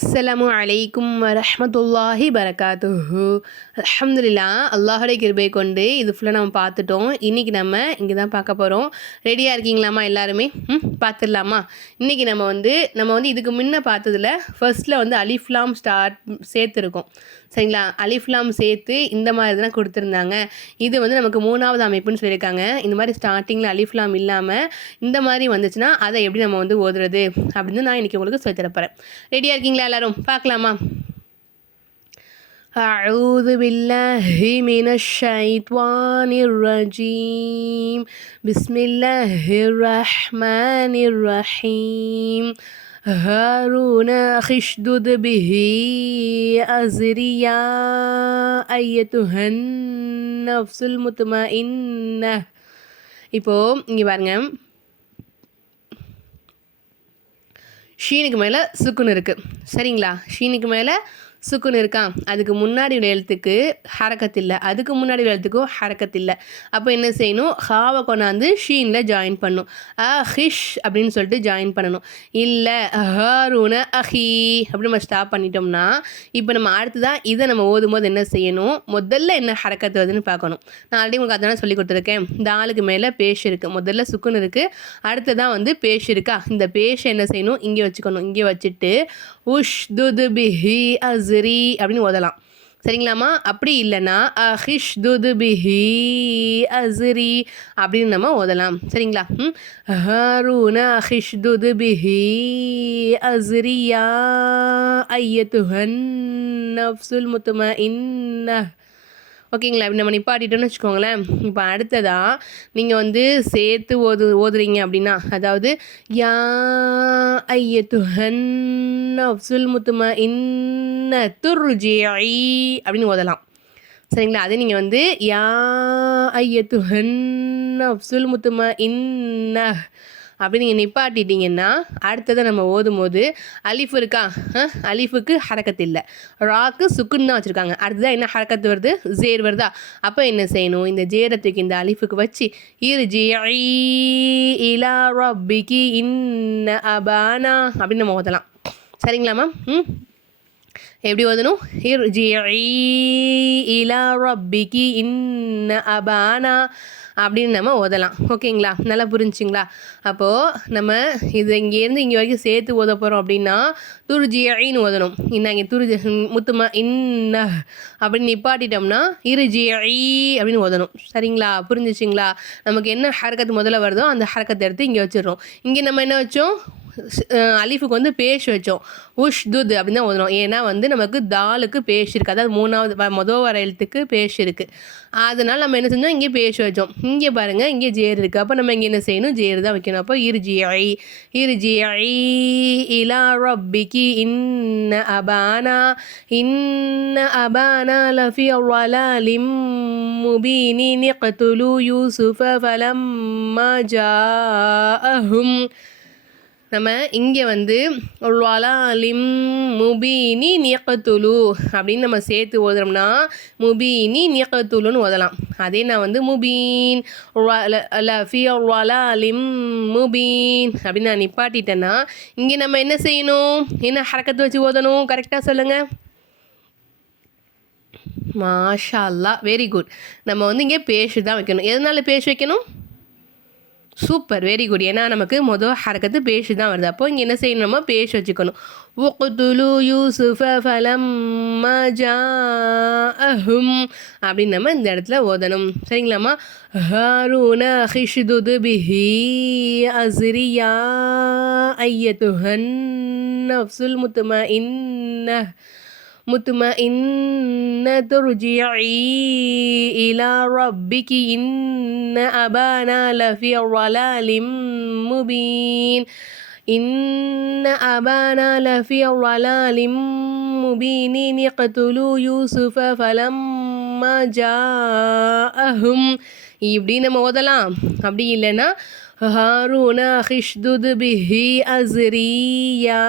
அஸ்ஸலாமு அலைக்கும் வரஹ்மத்துல்லாஹி பரகாத்துஹு. அல்ஹம்துலில்லா அல்லாஹுடைய கிருபை கொண்டு இது ஃபுல்லாக நம்ம பார்த்துட்டோம். இன்றைக்கி நம்ம இங்கே தான் பார்க்க போகிறோம் ரெடியாக இருக்கீங்களாம்மா எல்லாருமே? ம் பார்த்துடலாமா? இன்றைக்கி நம்ம வந்து நம்ம வந்து இதுக்கு முன்ன பார்த்ததுல ஃபர்ஸ்ட்டில் வந்து அலிஃப்லாம் ஸ்டார்ட் சேர்த்துருக்கோம். சரிங்களா? அலிஃப்லாம் சேர்த்து இந்த மாதிரி தான் கொடுத்துருந்தாங்க. இது வந்து நமக்கு மூணாவது அமைப்புன்னு சொல்லியிருக்காங்க. இந்த மாதிரி ஸ்டார்டிங்கில் அலிஃப்லாம் இல்லாமல் இந்த மாதிரி வந்துச்சுன்னா அதை எப்படி நம்ம வந்து ஓதுறது? அப்படின்னு நான் இன்றைக்கி உங்களுக்கு சொல்லி தரப்போகிறேன் ரெடியாக இருக்கீங்களா எல்லாரும் பார்க்கலாமா أعوذ بالله من الشيطان الرجيم بسم الله الرحمن الرحيم هارون اشدد به أزريا أيتها النفس المطمئنة இப்போ இங்கே பாருங்க ஷீனுக்கு மேலே சுக்குன்னு இருக்குது சரிங்களா? ஷீனுக்கு மேலே சுக்குன்னு இருக்கா? அதுக்கு முன்னாடி உள்ள எழுத்துக்கு ஹரக்கத் இல்லை அதுக்கு முன்னாடி உள்ள எழுத்துக்கும் ஹரக்கத் இல்லை அப்போ என்ன செய்யணும்? ஹாவை கொண்டாந்து ஷீனில் ஜாயின் பண்ணும். அ ஹிஷ் அப்படின்னு சொல்லிட்டு ஜாயின் பண்ணணும். இல்லை ஹாரூன அஹி அப்படின்னு நம்ம ஸ்டாப் பண்ணிட்டோம்னா இப்போ நம்ம அடுத்ததாக இதை நம்ம ஓதும் போது என்ன செய்யணும்? முதல்ல என்ன ஹரக்கத்து வருதுன்னு பார்க்கணும். நான் ஆல்ரெடி உங்களுக்கு அதான் சொல்லி கொடுத்துருக்கேன். தாளுக்கு மேலே பேஷ் இருக்குது முதல்ல சுக்குன்னு இருக்குது அடுத்ததான் வந்து பேஷ் இருக்கா? இந்த பேஷை என்ன செய்யணும்? இங்கே வச்சுக்கணும். இங்கே வச்சுட்டு உஷ் துது பிஹி அஸ்ரி அப்படின்னு ஓதலாம். சரிங்களாம்மா? அப்படி இல்லைன்னா அஹிஷ் துது பிஹி அஸ்ரி அப்படின்னு நம்ம ஓதலாம். சரிங்களா? ம்? ஹாரூன அஹிஷ் துது பிஹி அசிரியா ஐயத்துஹன் நஃப்சுல் முத்தும இன்ன ஓகேங்களா இப்படி நம்ம நிப்பாட்டிட்டோம்னு வச்சுக்கோங்களேன். இப்போ அடுத்ததாக நீங்கள் வந்து சேர்த்து ஓது ஓதுறீங்க அப்படின்னா அதாவது யா ஐயத்துஹன் அப்சுல் முத்தும இன்ன துர்ஜிஐ அப்படின்னு ஓதலாம். சரிங்களா அதே நீங்கள் வந்து யா ஐயத்துஹன் அப்சுல் முத்தும இன்ன அப்படி நீங்கள் நிப்பாட்டிட்டீங்கன்னா அடுத்ததை நம்ம ஓதும் போது அலிஃப் இருக்கா? அலிஃபுக்கு ஹரக்கத்து இல்லை. ராக்கு சுக்குன்னு தான் வச்சுருக்காங்க. அடுத்ததான் என்ன ஹரக்கத்து வருது? ஜேர் வருதா? அப்போ என்ன செய்யணும்? இந்த ஜேரத்துக்கு இந்த அலிஃபுக்கு வச்சு இரு ஜி இலா ரப்பிக்கு இன்ன அபானா அப்படின்னு நம்ம ஓதலாம். சரிங்களாம்மா ம்? எப்படி ஓதணும் இர்ஜிஇ இலா ரப்பிக்கு இன்ன அபானா அப்படின்னு நம்ம ஓதலாம். ஓகேங்களா? நல்லா புரிஞ்சுங்களா? அப்போது நம்ம இது இங்கேருந்து இங்கே வரைக்கும் சேர்த்து ஓத போகிறோம் அப்படின்னா துருஜியின்னு ஓதணும். இன்னும் இங்கே துருஜி முத்துமா இன்ன அப்படின்னு நிப்பாட்டிட்டோம்னா இருஜிஐ அப்படின்னு ஓதணும். சரிங்களா? புரிஞ்சிச்சிங்களா? நமக்கு என்ன ஹரக்கத்து முதல்ல வருதோ அந்த ஹரக்கத்தை எடுத்து இங்கே வச்சிடுறோம். இங்கே நம்ம என்ன வச்சோம்? அலிஃபுக்கு வந்து பேஷ் வச்சோம். உஷ் துத் அப்படின்னு தான் ஓதுறோம் ஏன்னா வந்து நமக்கு தாலுக்கு பேஷ் இருக்குது அதாவது மூணாவது வ- மொதல் வர எழுத்துக்கு பேஷ் இருக்குது அதனால் நம்ம என்ன செஞ்சோம்? இங்கே பேஷ் வச்சோம். இங்கே பாருங்கள் இங்கே ஜேர் இருக்குது அப்போ நம்ம இங்கே என்ன செய்யணும்? ஜேர் தான் வைக்கணும். அப்போ இருஜி ஐ இருஜி ஐ இலா ரப்பிக்கு இன்ன அபானா இன்ன அபானா லஃபி வலாலிம் முபீனி நிqtulu யூசுஃப ஃபலம்மா ஜாஅஹும். நம்ம இங்கே வந்து வலாலிம் முபீனி நியக்கத்துலு அப்படின்னு நம்ம சேர்த்து ஓதுறோம்னா முபீனி நியக்கத்துலுன்னு ஓதலாம். அதே நான் வந்து முபீன் லஃபி லிம் முபீன் அப்படின்னு நான் நிப்பாட்டிட்டேன்னா இங்கே நம்ம என்ன செய்யணும்? என்ன ஹரக்கத்து வச்சு ஓதணும்? கரெக்டாக சொல்லுங்கள் மாஷா அல்லா வெரி குட் நம்ம வந்து இங்கே பேஷு தான் வைக்கணும். எதனால பேஷ் வைக்கணும்? சூப்பர் வெரி குட் ஏன்னா நமக்கு மொதல் ஹரக்கத்து பேஷு தான் வருது. அப்போ இங்கே என்ன செய்யணுமோ பேஷ் வச்சுக்கணும். உக்துலு யூசுஃப ஃபலம்மா ஜாஅஹும் அப்படின்னு நம்ம இந்த இடத்துல ஓதணும். சரிங்களாம்மா? ஹாரூன ஹிஷ்துது பிஹி அசிரியா ஐயத்துஹன் நஃப்சுல் முத்துமா இன்ன مطمئنة ترجعي إلى ربك إن أبانا لفي ضلال مبين إن أبانا لفي ضلال مبين يقتلوا يوسف فلما جاءهم இப்படி நம்ம ஓதலாம் அப்படி இல்லைன்னா هارون خشدد به أزري يا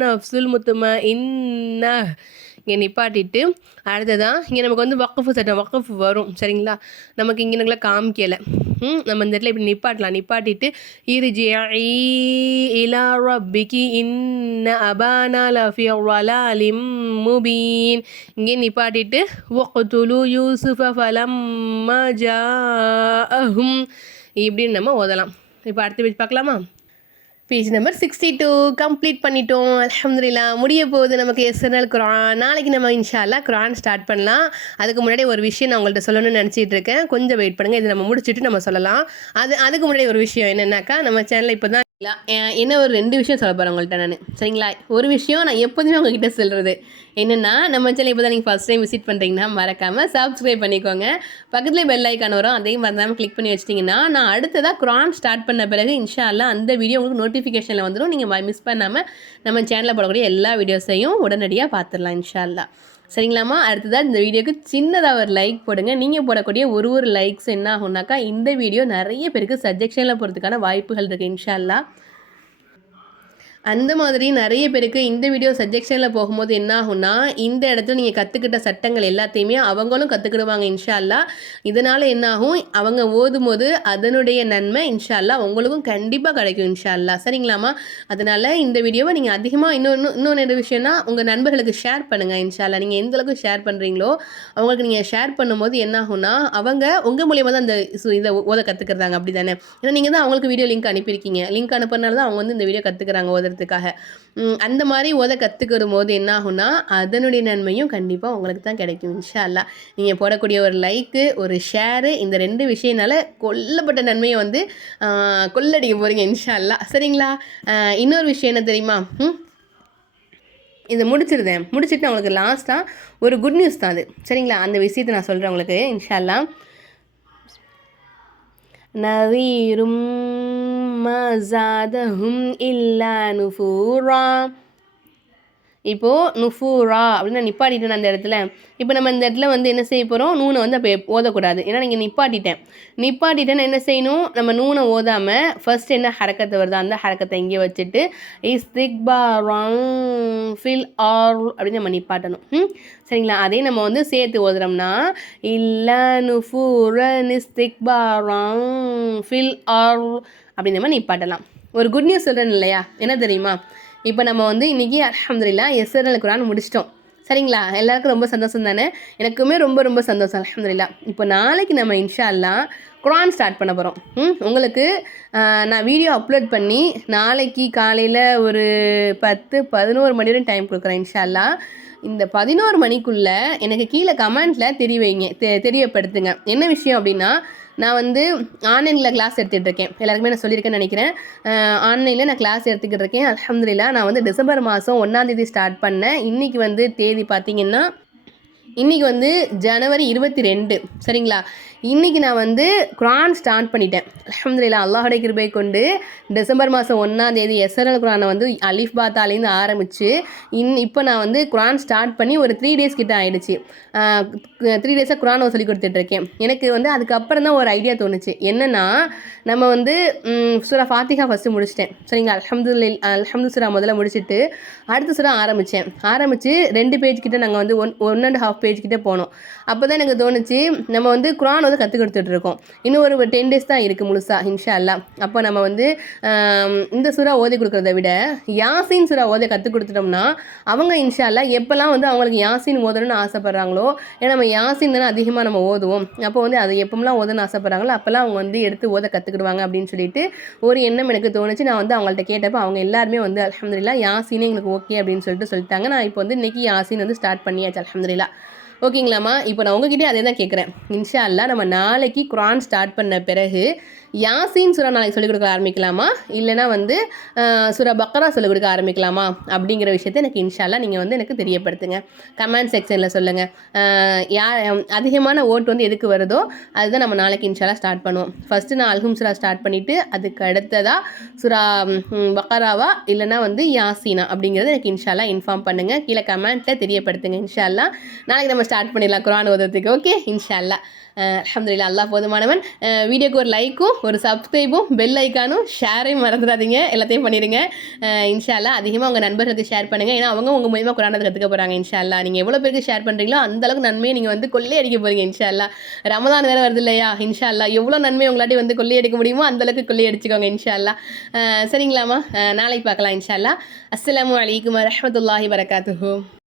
நஃப்சுல் முத்துமா இன்ன. இங்கே நிப்பாட்டிட்டு அடுத்ததான் இங்கே நமக்கு வந்து வக்கஃபு சட்டம் வக்கஃபு வரும் சரிங்களா? நமக்கு இங்கே நல்லா காமிக்கலை. ம் நம்ம இந்த இடத்துல இப்படி நிப்பாட்டலாம். நிப்பாட்டிட்டு இருஜி இலா ரப்பிக்கு இன்ன அபானா லஃபி வலாலிம் முபீன். இங்கே நிப்பாட்டிட்டு ஒக்குத்துலு யூசுஃப ஃபலம் மஜா அஹும் இப்படின்னு நம்ம ஓதலாம். இப்போ அடுத்த பேச்சு பார்க்கலாமா? Page number sixty two complete பண்ணிட்டோம். அலமதுல்லா முடிய போகுது நமக்கு எஸ்என்எல் குரான். நாளைக்கு நம்ம இன்ஷால்லா குரான் ஸ்டார்ட் பண்ணலாம். அதுக்கு முன்னாடி ஒரு விஷயம் நான் உங்கள்கிட்ட சொல்லணும்னு நினச்சிட்டு இருக்கேன். கொஞ்சம் வெயிட் பண்ணுங்கள் இது நம்ம முடிச்சுட்டு நம்ம சொல்லலாம். அது அதுக்கு முன்னாடி ஒரு விஷயம் என்னென்னாக்கா நம்ம சேனலில் இப்போ தான் என்ன ஒரு ரெண்டு விஷயம் சொல்ல போகிறேன் உங்கள்கிட்ட நான். சரிங்களா? ஒரு விஷயம் நான் எப்போதுமே உங்ககிட்ட சொல்கிறது என்னென்னா நம்ம சேனல் இப்போ தான் நீங்கள் ஃபஸ்ட் டைம் விசிட் பண்ணுறீங்கன்னா மறக்காமல் சப்ஸ்கிரைப் பண்ணிக்கோங்க. பக்கத்தில் பெல் ஐக்கான் வரும் அதையும் மறந்தாமல் கிளிக் பண்ணி வச்சிட்டிங்கன்னா நான் அடுத்ததாக குரான் ஸ்டார்ட் பண்ண பிறகு இன்ஷால்லாம் அந்த வீடியோ உங்களுக்கு நோட்டிஃபிகேஷனில் வந்துடும் நீங்கள் மிஸ் பண்ணாமல் நம்ம சேனலில் போடக்கூடிய எல்லா வீடியோஸையும் உடனடியாக பார்த்துடலாம் இன்ஷால்லா சரிங்களாம்மா? அடுத்ததாக இந்த வீடியோக்கு சின்னதாக ஒரு லைக் போடுங்க. நீங்கள் போடக்கூடிய ஒரு ஒரு லைக்ஸ் என்ன ஆகும்னாக்கா இந்த வீடியோ நிறைய பேருக்கு சஜெக்ஷனில் போகிறதுக்கான வாய்ப்புகள் இருக்குது இன்ஷா அந்த மாதிரி நிறைய பேருக்கு இந்த வீடியோ சஜெக்ஷனில் போகும்போது என்ன ஆகும்னா இந்த இடத்துல நீங்கள் கற்றுக்கிட்ட சட்டங்கள் எல்லாத்தையுமே அவங்களும் கற்றுக்கிடுவாங்க இன்ஷால்லா இதனால் என்ன ஆகும்? அவங்க ஓதும் போது அதனுடைய நன்மை இன்ஷால்லா உங்களுக்கும் கண்டிப்பாக கிடைக்கும் இன்ஷால்லா சரிங்களாமா சரிங்களாம்மா? அதனால் இந்த வீடியோவை நீங்கள் அதிகமாக இன்னொன்று இன்னொன்று விஷயம்னா உங்கள் நண்பர்களுக்கு ஷேர் பண்ணுங்கள் இன்ஷால்லா நீங்கள் எந்த அளவுக்கு ஷேர் பண்ணுறீங்களோ அவங்களுக்கு நீங்கள் ஷேர் பண்ணும்போது என்ன ஆகும்னா அவங்க உங்கள் மூலியமாக தான் அந்த இதை ஓத கற்றுக்கிறாங்க அப்படி தானே ஏன்னா நீங்கள் தான் அவங்களுக்கு வீடியோ லிங்க் அனுப்பியிருக்கீங்க. லிங்க் அனுப்புறதுனால தான் அவங்க வந்து இந்த வீடியோ கற்றுக்குறாங்க ஓதுறது பண்ணுறதுக்காக அந்த மாதிரி ஓத கற்றுக்கிடும் போது என்ன ஆகும்னா அதனுடைய நன்மையும் கண்டிப்பாக உங்களுக்கு தான் கிடைக்கும் இன்ஷா அல்லா நீங்கள் போடக்கூடிய ஒரு லைக்கு ஒரு ஷேரு இந்த ரெண்டு விஷயனால கொல்லப்பட்ட நன்மையை வந்து கொள்ளடிக்க போகிறீங்க இன்ஷா அல்லா சரிங்களா இன்னொரு விஷயம் என்ன தெரியுமா? ம் இதை முடிச்சிருந்தேன் முடிச்சுட்டு உங்களுக்கு லாஸ்ட்டாக ஒரு குட் நியூஸ் தான் அது. சரிங்களா? அந்த விஷயத்தை நான் சொல்கிறேன் உங்களுக்கு இன்ஷால்லாம் நவீரும் மசாதஹும் இல்லா நுஃபூரா இப்போது நுஃபூரா அப்படின்னு நான் நிப்பாட்டிட்டேன் அந்த இடத்துல. இப்போ நம்ம இந்த இடத்துல வந்து என்ன செய்ய போகிறோம் நூனை வந்து அப்போ ஓதக்கூடாது. ஏன்னா நீங்கள் நிப்பாட்டிட்டேன். நிப்பாட்டிட்டேன்னு என்ன செய்யணும்? நம்ம நூனை ஓதாமல் ஃபர்ஸ்ட் என்ன ஹரக்கத்தை வருதோ அந்த ஹரக்கத்தை இங்கே வச்சுட்டு இஸ்திக்பாரம் ஃபில் ஆர் அப்படின்னு நம்ம நிப்பாட்டணும். ம்? சரிங்களா? அதே நம்ம வந்து சேர்த்து ஓதுறோம்னா இல்ல நுஃபூர நிஸ்திக்பாரம் ஃபில் ஆர் அப்படின்னு நம்ம நிப்பாட்டலாம். ஒரு குட் நியூஸ் சொல்கிறேன் இல்லையா? என்ன தெரியுமா? இப்போ நம்ம வந்து இன்றைக்கி அலமதுல்லா எஸ்எர்எல் குரான் முடிச்சிட்டோம். சரிங்களா? எல்லாருக்கும் ரொம்ப சந்தோஷம் தானே? எனக்குமே ரொம்ப ரொம்ப சந்தோஷம் அலமதுல்லா இப்போ நாளைக்கு நம்ம இன்ஷா குரான் ஸ்டார்ட் பண்ண போகிறோம் ம் உங்களுக்கு நான் வீடியோ அப்லோட் பண்ணி நாளைக்கு காலையில் ஒரு பத்து பதினோரு மணி வரையும் டைம் கொடுக்குறேன் இன்ஷால்லாம் இந்த பதினோரு மணிக்குள்ளே எனக்கு கீழே கமெண்ட்டில் தெரிய வைங்க தெ தெரியப்படுத்துங்க. என்ன விஷயம் அப்படின்னா நான் வந்து ஆன்லைனில் கிளாஸ் எடுத்துகிட்டு இருக்கேன். எல்லாருக்குமே நான் சொல்லியிருக்கேன்னு நினைக்கிறேன். ஆன்லைனில் நான் கிளாஸ் எடுத்துக்கிட்டு இருக்கேன். அலமதுல்லா நான் வந்து டிசம்பர் மாதம் ஒன்றாந்தேதி ஸ்டார்ட் பண்ணேன். இன்றைக்கி வந்து தேதி பார்த்தீங்கன்னா இன்றைக்கி வந்து ஜனவரி இருபத்தி ரெண்டு. சரிங்களா? இன்றைக்கி நான் வந்து குரான் ஸ்டார்ட் பண்ணிட்டேன். அல்ஹம்துலில்லாஹ் அல்லாஹுடைய கிருபை கொண்டு டிசம்பர் மாதம் ஒன்றாம் தேதி எஸ்எர்எல் குரானை வந்து அலிஃப் பாத்தாலேருந்து ஆரம்பித்து இன் இப்போ நான் வந்து குரான் ஸ்டார்ட் பண்ணி ஒரு த்ரீ டேஸ் கிட்ட ஆகிடுச்சு த்ரீ டேஸாக குரான் சொல்லி கொடுத்துட்ருக்கேன் எனக்கு வந்து அதுக்கப்புறம் தான் ஒரு ஐடியா தோணுச்சு. என்னென்னா நம்ம வந்து சுரா ஃபாத்திகா ஃபஸ்ட்டு முடிச்சிட்டேன். சரிங்களா? அல்ஹம்துலில் அலமது சுரா முதல்ல முடிச்சுட்டு அடுத்த சுரா ஆரம்பித்தேன் ஆரம்பித்து ரெண்டு பேஜ் கிட்டே நாங்கள் வந்து one one and half page கிட்டே போனோம். அப்போ தான் எனக்கு தோணுச்சு நம்ம வந்து குரான் அதை கற்றுக் கொடுத்துட்டு இருக்கோம் இன்னும் ஒரு டென் டேஸ் தான் இருக்குது முழுசா இன்ஷா அல்லா அப்போ நம்ம வந்து இந்த சுறா ஓதி கொடுக்குறத விட யாசின் சுறா ஓதை கற்றுக் கொடுத்துட்டோம்னா அவங்க இன்ஷா அல்லா எப்போல்லாம் வந்து அவங்களுக்கு யாசின் ஓதணும்னு ஆசைப்பட்றாங்களோ ஏன்னா நம்ம யாசின் தானே அதிகமாக நம்ம ஓதுவோம். அப்போ வந்து அதை எப்போம்லாம் ஓதணும்னு ஆசைப்பட்றாங்களோ அப்போல்லாம் அவங்க வந்து எடுத்து ஓத கற்றுக்கிடுவாங்க அப்படின்னு சொல்லிட்டு ஒரு எண்ணம் எனக்கு தோணுச்சு. நான் வந்து அவங்கள்ட்ட கேட்டப்போ அவங்க எல்லாருமே வந்து அலமதுல்லா யாசினே எங்களுக்கு ஓகே அப்படின்னு சொல்லிட்டு சொல்லிட்டாங்க. நான் இப்போ வந்து இன்னைக்கு யாசின் வந்து ஸ்டார்ட் பண்ணியாச்சு அலமதுல்லா ஓகேங்களாம்மா? இப்போ நான் உங்ககிட்டயே அதே தான் கேட்குறேன் இன்ஷா அல்லா நம்ம நாளைக்கு குரான் ஸ்டார்ட் பண்ண பிறகு யாசின் சுரா நாளைக்கு சொல்லிக் கொடுக்க ஆரம்பிக்கலாமா? இல்லைனா வந்து சுரா பக்ரா சொல்லிக் கொடுக்க ஆரம்பிக்கலாமா? அப்படிங்கிற விஷயத்தை எனக்கு இன்ஷால்லா நீங்கள் வந்து எனக்கு தெரியப்படுத்துங்க. கமெண்ட் செக்ஷனில் சொல்லுங்கள் யார் அதிகமான ஓட்டு வந்து எதுக்கு வருதோ அதுதான் நம்ம நாளைக்கு இன்ஷால்லா ஸ்டார்ட் பண்ணுவோம். ஃபஸ்ட்டு நான் அல்ஹும் சுரா ஸ்டார்ட் பண்ணிவிட்டு அதுக்கு அடுத்ததாக சுரா பக்கராவா இல்லைனா வந்து யாசீனா அப்படிங்கிறத எனக்கு இன்ஷால்லா இன்ஃபார்ம் பண்ணுங்கள் கீழே கமெண்ட்டில் தெரியப்படுத்துங்க இன்ஷால்லா நாளைக்கு நம்ம ஸ்டார்ட் பண்ணிடலாம் குரான் ஓதுறதுக்கு. ஓகே இன்ஷால்லா அலமதுல்லா அல்லாஹ் போதுமானவன். வீடியோக்கு ஒரு லைக்கும் ஒரு சப்ஸ்கிரைபும் பெல் ஐக்கானும் ஷேரையும் மறந்துடாதீங்க. எல்லாத்தையும் பண்ணிடுங்க. இன்ஷா அல்லா அதிகமாக உங்கள் நண்பர்களுக்கு ஷேர் பண்ணுங்கள் ஏன்னா அவங்க உங்கள் மூலியமாக குரானத்தை கற்றுக்க போகிறாங்க இன்ஷா அல்லாஹ் நீங்கள் எவ்வளோ பேருக்கு ஷேர் பண்ணுறீங்களோ அந்த அளவுக்கு நன்மையை நீங்கள் வந்து கொள்ளை அடிக்க போகிறீங்க இன்ஷா அல்லாஹ் ரமதான் வேறு வருது இல்லையா? இன்ஷா அல்லாஹ் எவ்வளோ நன்மை உங்களாட்டி வந்து கொள்ளை அடிக்க முடியுமோ அந்த அளவுக்கு கொள்ளை அடிச்சுக்கோங்க இன்ஷா அல்லாஹ் சரிங்களாம்மா நாளைக்கு பார்க்கலாம் இன்ஷா அல்லாஹ் அஸ்ஸலாமு அலைக்கும் வரஹ்மத்துல்லாஹி வரகாத்துஹு